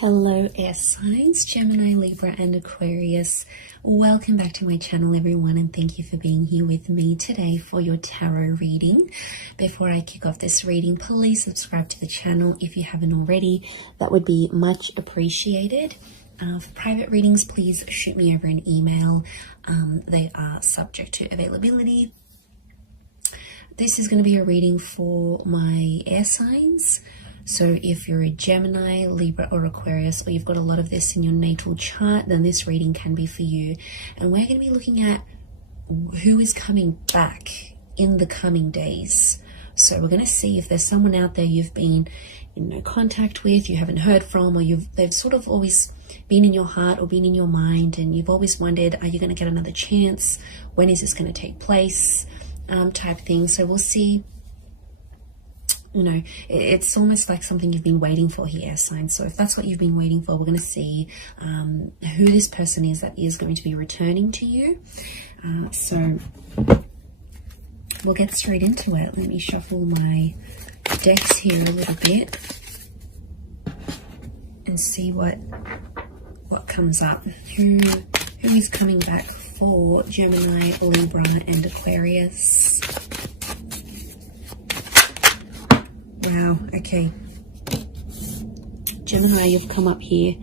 Hello air signs, Gemini, Libra and Aquarius. Welcome back to my channel everyone, and thank you for being here with me today for your tarot reading. Before I kick off this reading, please subscribe to the channel if you haven't already. That would be much appreciated. For private readings, please shoot me over an email. They are subject to availability. This is going to be a reading for my air signs. So if you're a Gemini, Libra or Aquarius, or you've got a lot of this in your natal chart, then this reading can be for you. And we're going to be looking at who is coming back in the coming days. So we're going to see if there's someone out there you've been in no contact with, you haven't heard from, or they've sort of always been in your heart or been in your mind, and you've always wondered, are you going to get another chance? When is this going to take place? Type thing. So we'll see. You know, it's almost like something you've been waiting for here, air signs. So if that's what you've been waiting for, we're going to see who this person is that is going to be returning to you. So we'll get straight into it. Let me shuffle my decks here a little bit and see what comes up. Who is coming back for Gemini, Libra and Aquarius? Wow, okay. Gemini, you've come up here.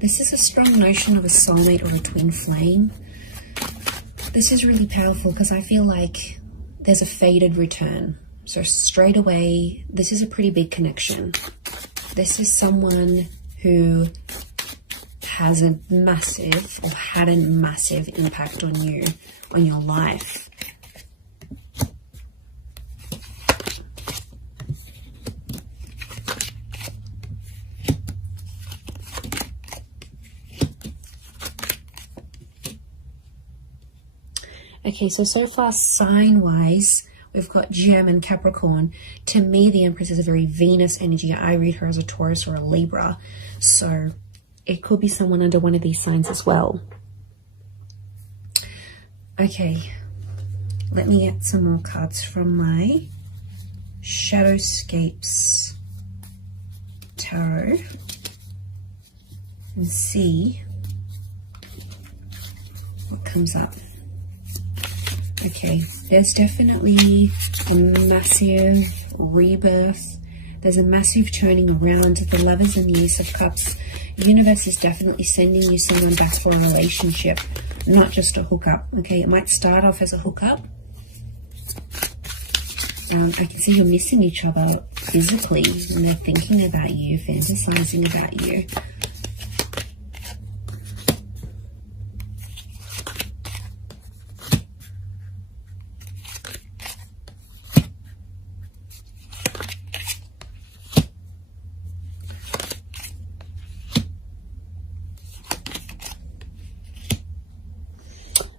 This is a strong notion of a soulmate or a twin flame. This is really powerful because I feel like there's a fated return. So straight away, this is a pretty big connection. This is someone who has a massive or had a massive impact on you, on your life. Okay, so far sign-wise, we've got Gem and Capricorn. To me, the Empress is a very Venus energy. I read her as a Taurus or a Libra. So it could be someone under one of these signs as well. Okay, let me get some more cards from my Shadowscapes Tarot and see what comes up. Okay, there's definitely a massive rebirth. There's a massive turning around. The Lovers and the Ace of Cups. The universe is definitely sending you someone back for a relationship, not just a hookup. Okay, it might start off as a hookup. I can see you're missing each other physically, and they're thinking about you, fantasizing about you.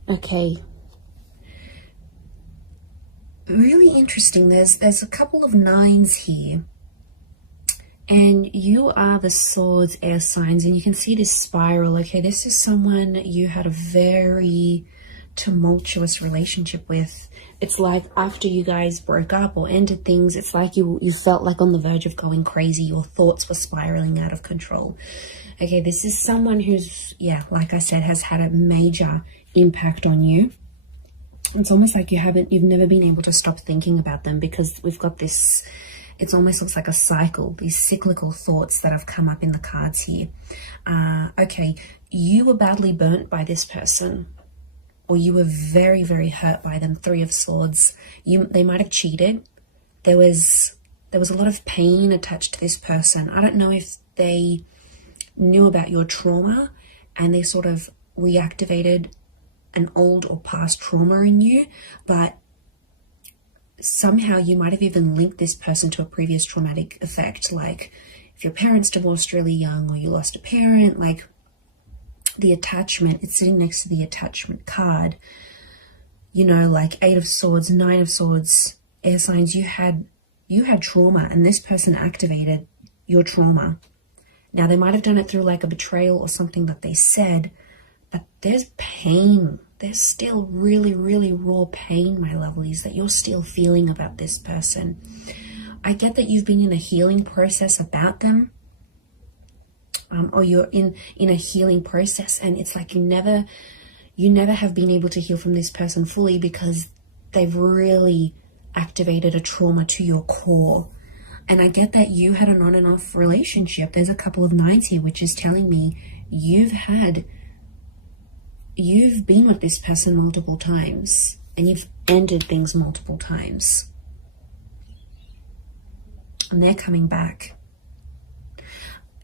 Okay, really interesting. There's a couple of nines here, and you are the Swords air signs, and you can see this spiral. Okay, this is someone you had a very tumultuous relationship with. It's like after you guys broke up or ended things, it's like you felt like on the verge of going crazy. Your thoughts were spiraling out of control. Okay, this is someone who's, yeah, like I said, has had a major impact on you. It's almost like you've never been able to stop thinking about them, because we've got this, it almost looks like a cycle, these cyclical thoughts that have come up in the cards here. Okay, you were badly burnt by this person, or you were very, very hurt by them. Three of Swords. They might have cheated. There was a lot of pain attached to this person. I don't know if they knew about your trauma and they sort of reactivated an old or past trauma in you, but somehow you might have even linked this person to a previous traumatic effect, like if your parents divorced really young, or you lost a parent. Like the attachment, it's sitting next to the attachment card, you know, like Eight of Swords, Nine of Swords, air signs. You had trauma, and this person activated your trauma. Now they might have done it through like a betrayal or something that they said, but there's pain. There's still really, really raw pain, my lovelies, that you're still feeling about this person. I get that you've been in a healing process about them. or you're in a healing process, and it's like you never have been able to heal from this person fully because they've really activated a trauma to your core. And I get that you had an on and off relationship. There's a couple of nines here, which is telling me you've been with this person multiple times, and you've ended things multiple times. And they're coming back.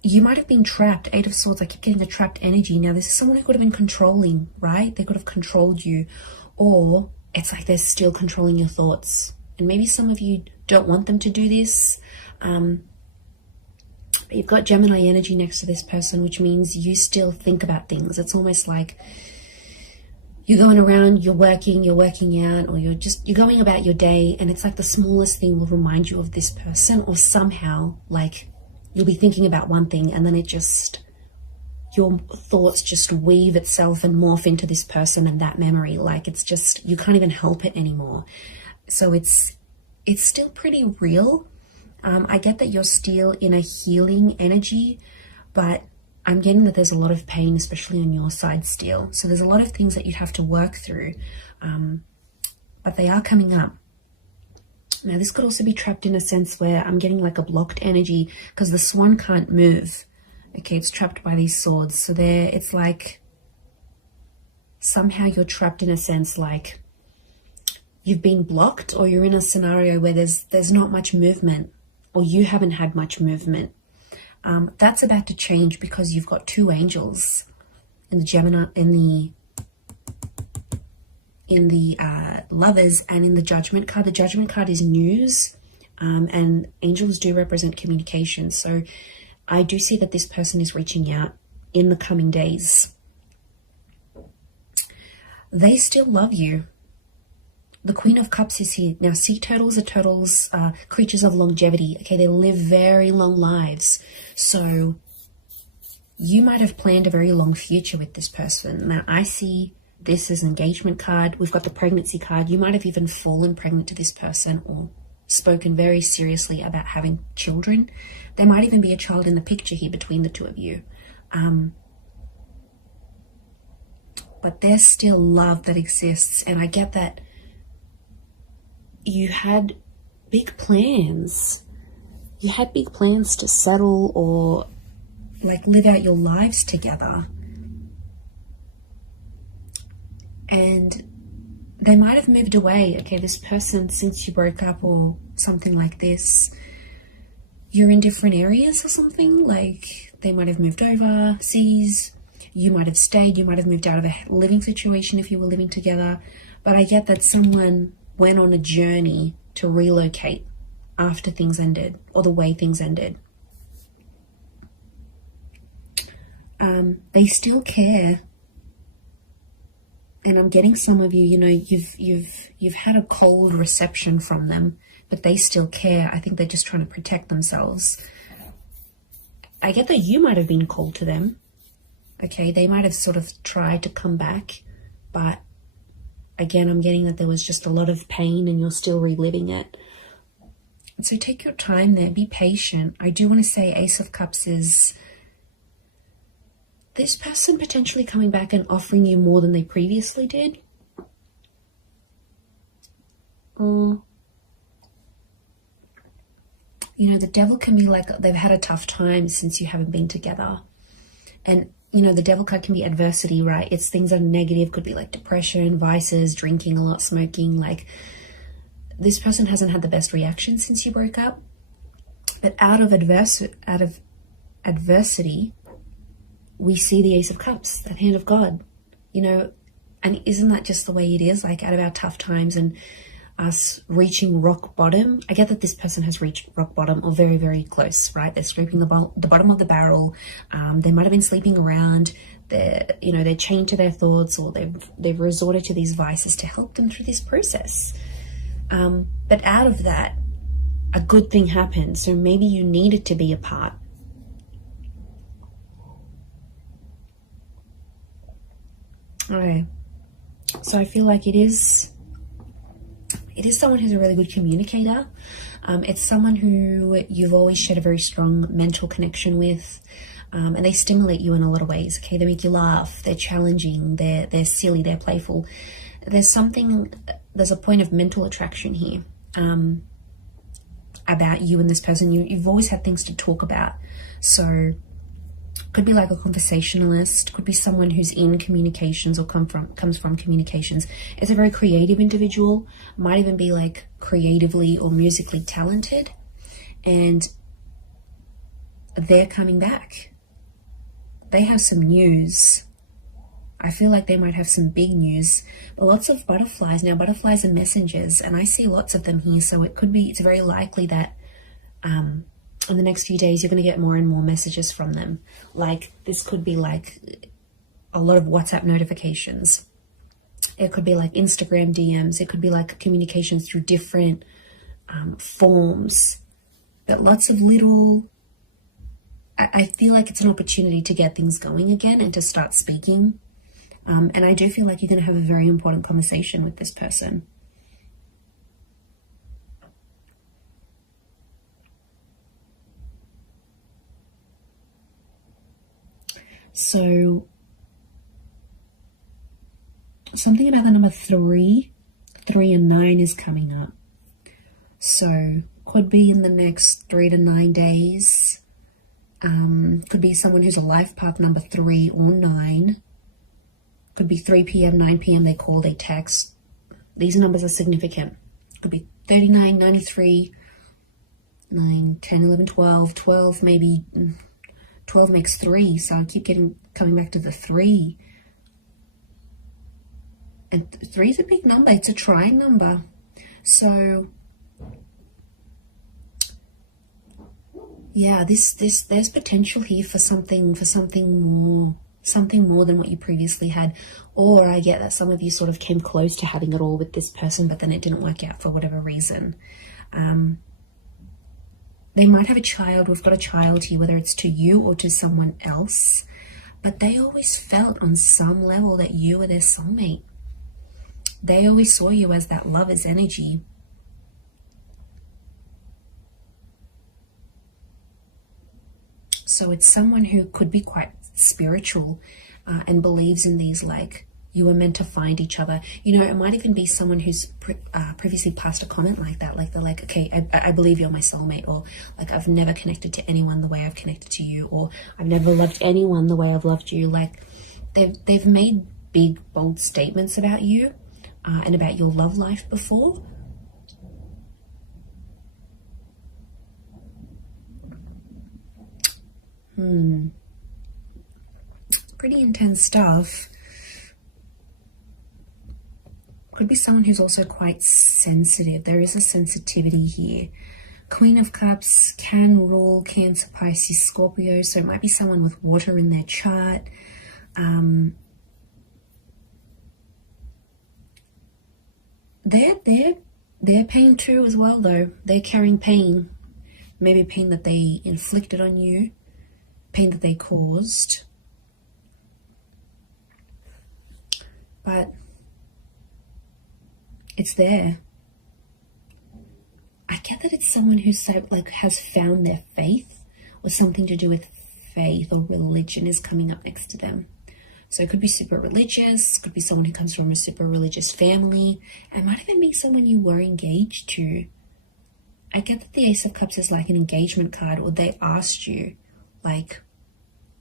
You might have been trapped. Eight of Swords, I keep getting the trapped energy. Now, this is someone who could have been controlling, right? They could have controlled you. Or it's like they're still controlling your thoughts. And maybe some of you don't want them to do this. You've got Gemini energy next to this person, which means you still think about things. It's almost like you're going around, you're working out, or you're going about your day, and it's like the smallest thing will remind you of this person, or somehow like you'll be thinking about one thing and then your thoughts just weave itself and morph into this person and that memory. Like it's just, you can't even help it anymore. So it's still pretty real. I get that you're still in a healing energy, but I'm getting that there's a lot of pain, especially on your side still. So there's a lot of things that you'd have to work through, but they are coming up. Now, this could also be trapped in a sense where I'm getting like a blocked energy because the swan can't move. Okay, it's trapped by these swords. So it's like somehow you're trapped in a sense like you've been blocked, or you're in a scenario where there's not much movement, or you haven't had much movement. That's about to change because you've got two angels in the Gemini, in the Lovers, and in the Judgment card. The Judgment card is news, and angels do represent communication. So I do see that this person is reaching out in the coming days. They still love you. The Queen of Cups is here. Now, sea turtles are creatures of longevity. Okay, they live very long lives. So you might have planned a very long future with this person. Now, I see this as an engagement card. We've got the pregnancy card. You might have even fallen pregnant to this person or spoken very seriously about having children. There might even be a child in the picture here between the two of you. But there's still love that exists. And I get that you had big plans. You had big plans to settle or like live out your lives together. And they might have moved away. Okay, this person, since you broke up or something like this, you're in different areas or something. Like they might have moved overseas. You might have stayed. You might have moved out of a living situation if you were living together. But I get that someone went on a journey to relocate after things ended, or the way things ended. They still care. And I'm getting some of you, you know, you've had a cold reception from them, but they still care. I think they're just trying to protect themselves. I get that you might have been cold to them. Okay, they might have sort of tried to come back, but again, I'm getting that there was just a lot of pain and you're still reliving it. And so take your time there, be patient. I do want to say Ace of Cups is this person potentially coming back and offering you more than they previously did. Or, you know, the Devil can be like they've had a tough time since you haven't been together. And, you know, the Devil card can be adversity, right? It's things that are negative, could be like depression, vices, drinking a lot, smoking. Like this person hasn't had the best reaction since you broke up. But out of adversity, we see the Ace of Cups, that hand of God, you know, and isn't that just the way it is? Like out of our tough times and us reaching rock bottom. I get that this person has reached rock bottom or very, very close, right? They're scraping the bottom of the barrel. They might have been sleeping around. They're chained to their thoughts, or they've resorted to these vices to help them through this process. But out of that, a good thing happened. So maybe you needed to be apart. Okay, so I feel like it is it is someone who's a really good communicator. It's someone who you've always shared a very strong mental connection with, and they stimulate you in a lot of ways. Okay, they make you laugh, they're challenging, they're silly, they're playful. There's a point of mental attraction here about you and this person. You've always had things to talk about. So could be like a conversationalist, could be someone who's in communications or comes from communications. It's a very creative individual, might even be like creatively or musically talented, and they're coming back. They have some news. I feel like they might have some big news, but lots of butterflies. Now, butterflies are messengers, and I see lots of them here, so it's very likely that in the next few days, you're going to get more and more messages from them. Like, this could be like a lot of WhatsApp notifications. It could be like Instagram DMs. It could be like communications through different forms. But lots of little... I feel like it's an opportunity to get things going again and to start speaking. And I do feel like you're going to have a very important conversation with this person. So something about the number 3 and 9 is coming up. So could be in the next 3 to 9 days. Could be someone who's a life path number 3 or 9. Could be 3 p.m., 9 p.m. They call, they text. These numbers are significant. Could be 39, 93, 9, 10, 11, 12, 12 maybe... 12 makes 3, so I keep coming back to the 3. And 3 is a big number. It's a trying number. So, yeah, there's potential here for something more than what you previously had. Or I get that some of you sort of came close to having it all with this person, but then it didn't work out for whatever reason. They might have a child. We've got a child here, whether it's to you or to someone else. But they always felt on some level that you were their soulmate. They always saw you as that lover's energy. So it's someone who could be quite spiritual and believes in these, like, you were meant to find each other. You know, it might even be someone who's previously passed a comment like that. Like, they're like, okay, I believe you're my soulmate. Or like, I've never connected to anyone the way I've connected to you. Or I've never loved anyone the way I've loved you. Like, they've made big, bold statements about you and about your love life before. Pretty intense stuff. Could be someone who's also quite sensitive. There is a sensitivity here. Queen of Cups can rule Cancer, Pisces, Scorpio. So it might be someone with water in their chart. They're pain too as well, though. They're carrying pain. Maybe pain that they inflicted on you. Pain that they caused. But it's there. I get that it's someone who's so, like, has found their faith, or something to do with faith or religion is coming up next to them. So it could be super religious, could be someone who comes from a super religious family, and might even be someone you were engaged to. I get that the Ace of Cups is like an engagement card, or they asked you, like,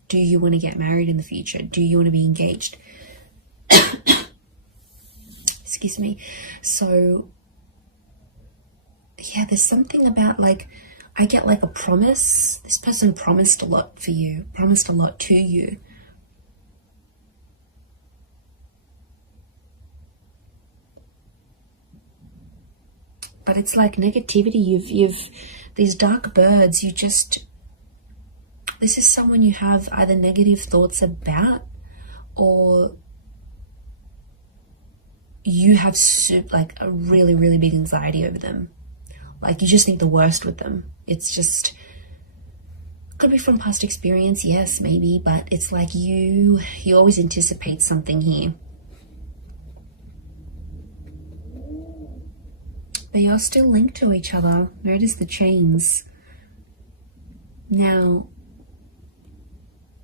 do you want to get married in the future? Do you want to be engaged? Excuse me. So, yeah, there's something about, like, I get like a promise. This person promised a lot for you, promised a lot to you. But it's like negativity. You've these dark birds, this is someone you have either negative thoughts about, or you have like a really, really big anxiety over them. Like, you just think the worst with them. It's just, could be from past experience, yes, maybe, but it's like you always anticipate something here. but you're still linked to each other. Notice the chains. Now,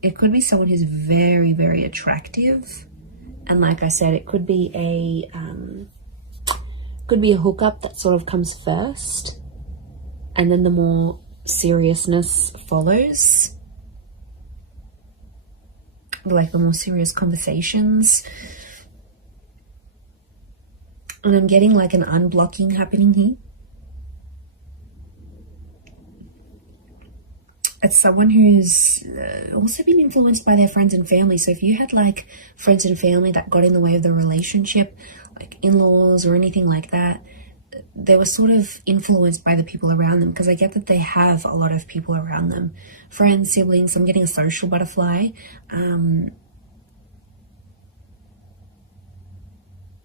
it could be someone who's very, very attractive. And like I said, it could be a hookup that sort of comes first, and then the more seriousness follows. Like the more serious conversations. And I'm getting like an unblocking happening here. It's someone who's also been influenced by their friends and family. So if you had like friends and family that got in the way of the relationship, like in-laws or anything like that, they were sort of influenced by the people around them, because I get that they have a lot of people around them. Friends, siblings, I'm getting a social butterfly.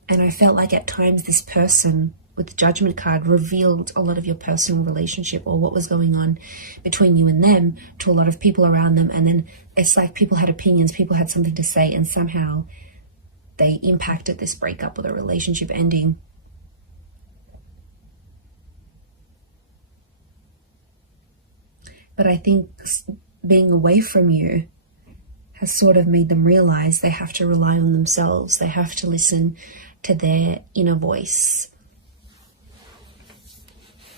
And I felt like at times this person with the Judgment card revealed a lot of your personal relationship or what was going on between you and them to a lot of people around them. And then it's like people had opinions, people had something to say, and somehow they impacted this breakup or the relationship ending. But I think being away from you has sort of made them realize they have to rely on themselves. They have to listen to their inner voice,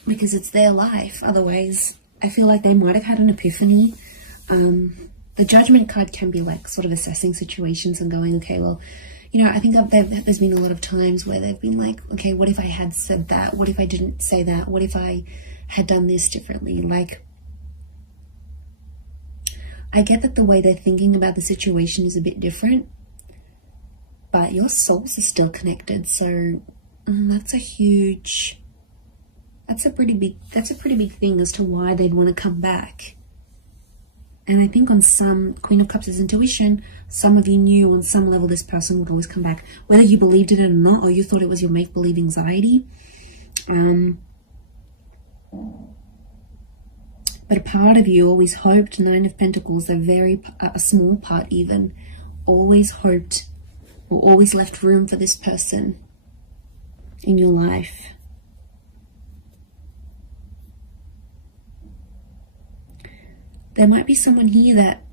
because it's their life. Otherwise, I feel like they might have had an epiphany. The Judgment card can be like sort of assessing situations and going, okay, well, you know, I think there's been a lot of times where they've been like, okay, what if I had said that? What if I didn't say that? What if I had done this differently? Like, I get that the way they're thinking about the situation is a bit different, but your souls are still connected. So that's a pretty big thing as to why they'd want to come back. And I think on some, Queen of Cups is intuition. Some of you knew on some level this person would always come back, whether you believed it or not, or you thought it was your make-believe anxiety. But a part of you always hoped, Nine of Pentacles, a small part even, always hoped or always left room for this person in your life. There might be someone here that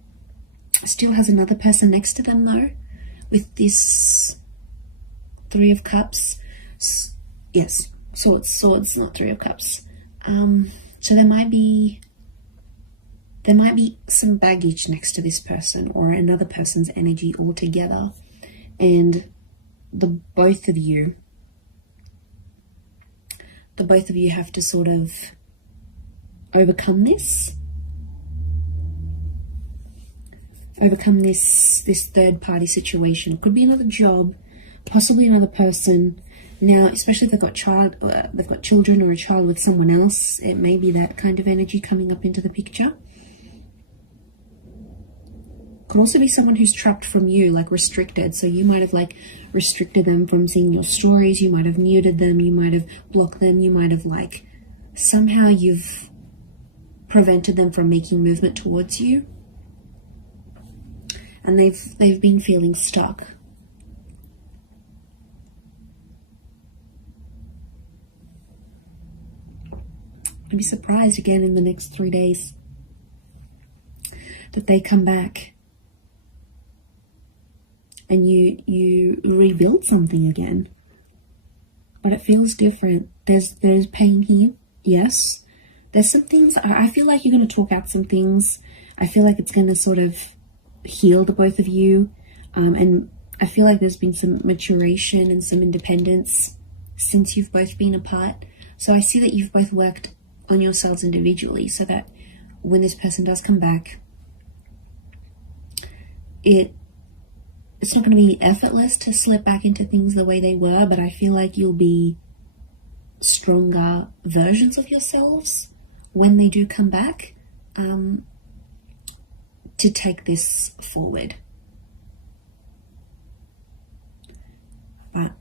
still has another person next to them though, with this Three of Cups. Yes, swords, not Three of Cups. So there might be some baggage next to this person or another person's energy altogether, and the both of you have to sort of overcome this third party situation. It could be another job, possibly another person. Now, especially if they've got children or a child with someone else, it may be that kind of energy coming up into the picture. Could also be someone who's trapped from you, like restricted. So you might have like restricted them from seeing your stories. You might have muted them. You might have blocked them. You might have like somehow you've prevented them from making movement towards you. And they've been feeling stuck. I'd be surprised again in the next 3 days that they come back and you rebuild something again. But it feels different. There's pain here, yes. There's some things, I feel like you're going to talk out some things. I feel like it's going to sort of heal the both of you. And I feel like there's been some maturation and some independence since you've both been apart. So I see that you've both worked on yourselves individually so that when this person does come back, it's not going to be effortless to slip back into things the way they were, but I feel like you'll be stronger versions of yourselves when they do come back, to take this forward. But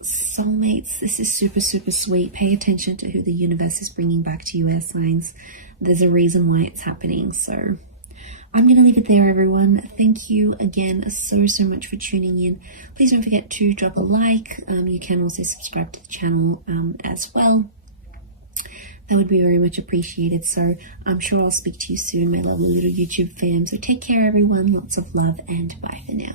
soulmates, this is super, super sweet. Pay attention to who the universe is bringing back to you, air signs. There's a reason why it's happening. So I'm going to leave it there, everyone. Thank you again so much for tuning in. Please don't forget to drop a like. You can also subscribe to the channel as well. That would be very much appreciated. So I'm sure I'll speak to you soon, my lovely little YouTube fam. So take care, everyone. Lots of love and bye for now.